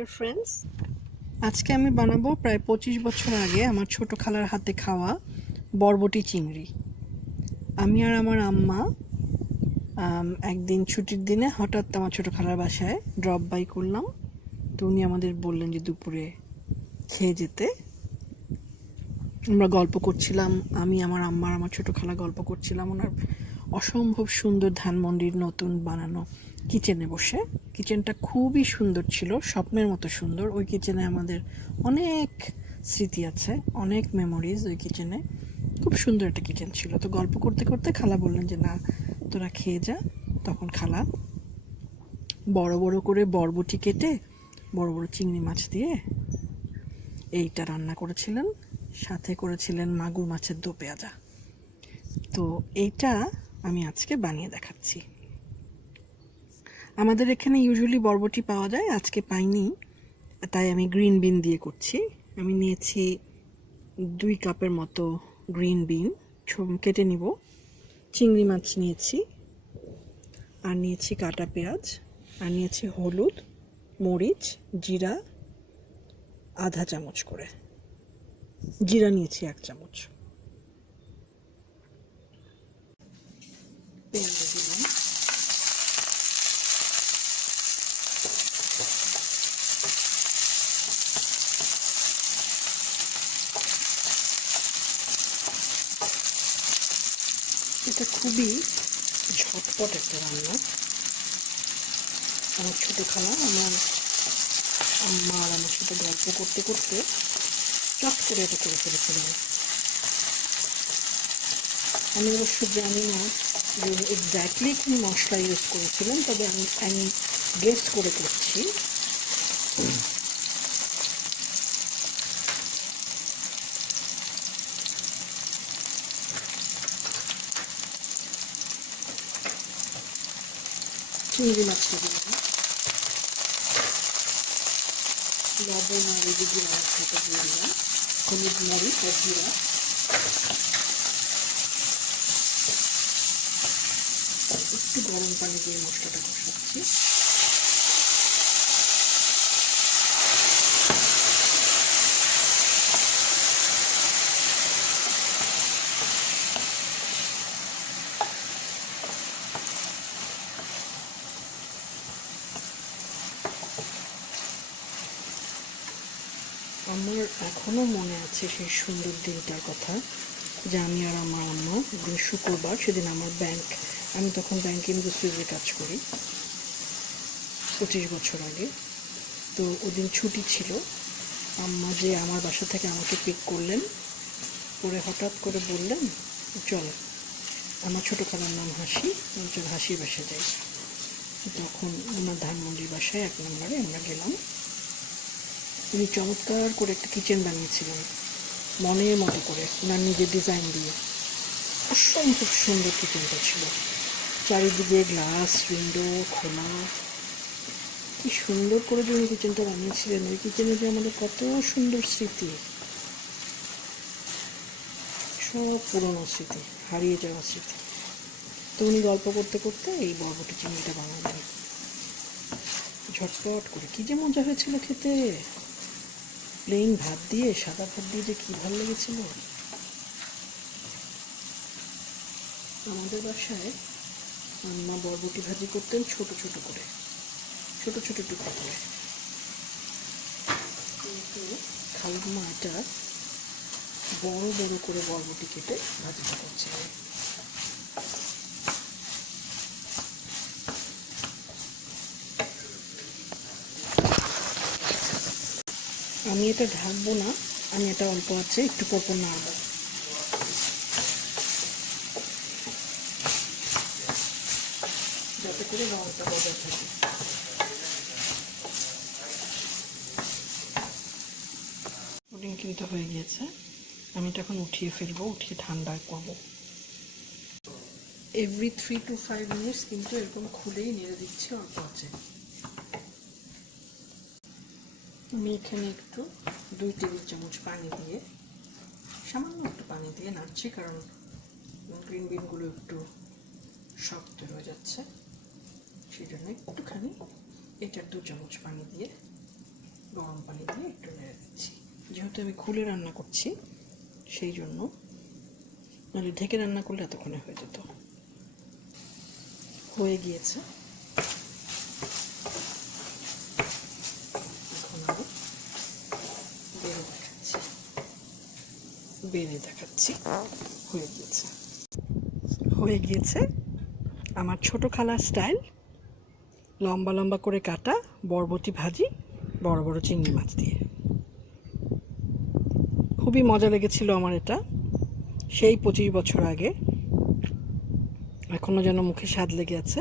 Dear friends, আজকে আমি বানাবো প্রায় 25 বছর আগে আমার ছোট খালার হাতে খাওয়া বরবটি চিংড়ি। আমি আর আমার আম্মা একদিন ছুটির দিনে হঠাৎ আমার ছোট খালার বাসায় ড্রপ বাই করলাম। তো উনি আমাদের বললেন যে দুপুরে খেয়ে যেতে। আমরা গল্প করছিলাম, আমি আমার আম্মা আর আমার ছোট খালা গল্প করছিলাম ওনার অসম্ভব সুন্দর ধানমন্ডির নতুন বানানো কিচেনে বসে। কিচেনটা খুবই সুন্দর ছিল, স্বপ্নের মতো সুন্দর। ওই কিচেনে আমাদের অনেক স্মৃতি আছে, অনেক মেমোরিজ ওই কিচেনে। খুব সুন্দর একটা কিচেন ছিল। তো গল্প করতে করতে খালা বললেন যে না, তোরা খেয়ে যা। তখন খালা বড় বড় করে বরবটি কেটে বড় বড় চিংড়ি মাছ দিয়ে এইটা রান্না করেছিলেন, সাথে করেছিলেন মাগুর মাছের দো পেঁয়াজা। তো এইটা আমি আজকে বানিয়ে দেখাচ্ছি। আমাদের এখানে ইউজুয়ালি বরবটি পাওয়া যায়, আজকে পাইনি, তাই আমি গ্রিন বিন দিয়ে করছি। আমি নিয়েছি 2 কাপের মতো গ্রিন বিন, কেটে নিব। চিংড়ি মাছ নিয়েছি, আর নিয়েছি কাটা পেঁয়াজ, আর নিয়েছি হলুদ, মরিচ, জিরা আধা চামচ করে, জিরা নিয়েছি 1 চামচ। পেঁয়াজ দিলাম, এটা খুবই ঝটপট একটা রান্না। আমার ছোটো খালা আমার আম্মা আর আমার সাথে গল্প করতে করতে চট করে এটা করে ফেলেছিলেন। আমি অবশ্য জানি না যে এক্স্যাক্টলি কি মশলা ইউজ করেছিলেন, তবে আমি গেস করে করছি। চিংড়ি মাছটা দিলাম, লবণ আর এই যে জিরা একসাথে দিয়ে দিলাম, হলুদ, মরিচ আর জিরা। একটু গরম পানি দিয়ে মশলাটা কষাচ্ছি। আমার এখনো মনে আছে সেই সুন্দর দিনটার কথা, যে আমি আর আমার আম্মা একদিন শুক্রবার, সেদিন আমার আমি তখন ব্যাংক ইন্ডাস্ট্রিজে কাজ করি 25 বছর আগে। তো ওদিন ছুটি ছিল। আম্মা যে আমার বাসা থেকে আমাকে পিক করলেন, করে হঠাৎ করে বললেন চল, আমার ছোটো খালার নাম হাসি, চল হাসির বাসায় যাই। তখন ওনার ধানমন্ডির বাসায় 1 নম্বরে আমরা গেলাম। উনি চমৎকার করে একটা কিচেন বানিয়েছিলেন মনের মতো করে, ওনার নিজের ডিজাইন দিয়ে। অসম্ভব সুন্দর কিচেনটা ছিল, চারিদিকে গ্লাস উইন্ডো খোলা। কি সুন্দর করে যে উনি কিচেনটা বানিয়েছিলেন, ওই কিচেনে যে আমাদের কত সুন্দর স্মৃতি, সব পুরনো স্মৃতি, হারিয়ে যাওয়া স্মৃতি। তো উনি গল্প করতে করতে এই বরবটি চিংড়িটা বানালেন ঝটপট করে। কি যে মজা হয়েছিল খেতে, প্লেন ভাত দিয়ে, সাদা ভাত দিয়ে যে কি ভালো লেগেছিল। আমাদের বাসায় আম্মা বরবটি ভাজি করতেন ছোট ছোট করে, ছোট ছোট টুকরো করে। কিন্তু খালাম্মা এটা বড় বড় করে বরবটি কেটে ভাজিটা করছিলেন। আমি এটা ঢাকবো না, আমি এটা অল্প আছে একটু পরপর নাড়বো, যাতে করে রঙটা বজায় থাকে। পুডিং কিন্তু হয়ে গিয়েছে, আমি এটা এখন উঠিয়ে ফেলবো, উঠিয়ে ঠান্ডা করবো। এভরি 3 to 5 মিনিটস কিন্তু এরকম খুলেই নেড়ে দিচ্ছি অল্প আছে। আমি এখানে একটু 2 টেবিল চামচ পানি দিয়ে, সামান্য একটু পানি দিয়ে নাড়ছি, কারণ গ্রিন বিনগুলো একটু শক্ত হয়ে যাচ্ছে, সেই জন্য একটুখানি, এটা 2 চামচ পানি দিয়ে পানি দিয়ে একটু নেড়ে দিচ্ছি, যেহেতু আমি খুলে রান্না করছি সেই জন্য, নাহলে ঢেকে রান্না করলে এতক্ষণে হয়ে যেত। হয়ে গিয়েছে, এখন আমি বেড়ে দেখাচ্ছি। হয়ে গিয়েছে আমার ছোট খালার স্টাইল লম্বা লম্বা করে কাটা বরবটি ভাজি বড় বড় চিংড়ি মাছ দিয়ে। খুবই মজা লেগেছিল আমার এটা, সেই 25 বছর আগে, এখনো যেন মুখে স্বাদ লেগে আছে।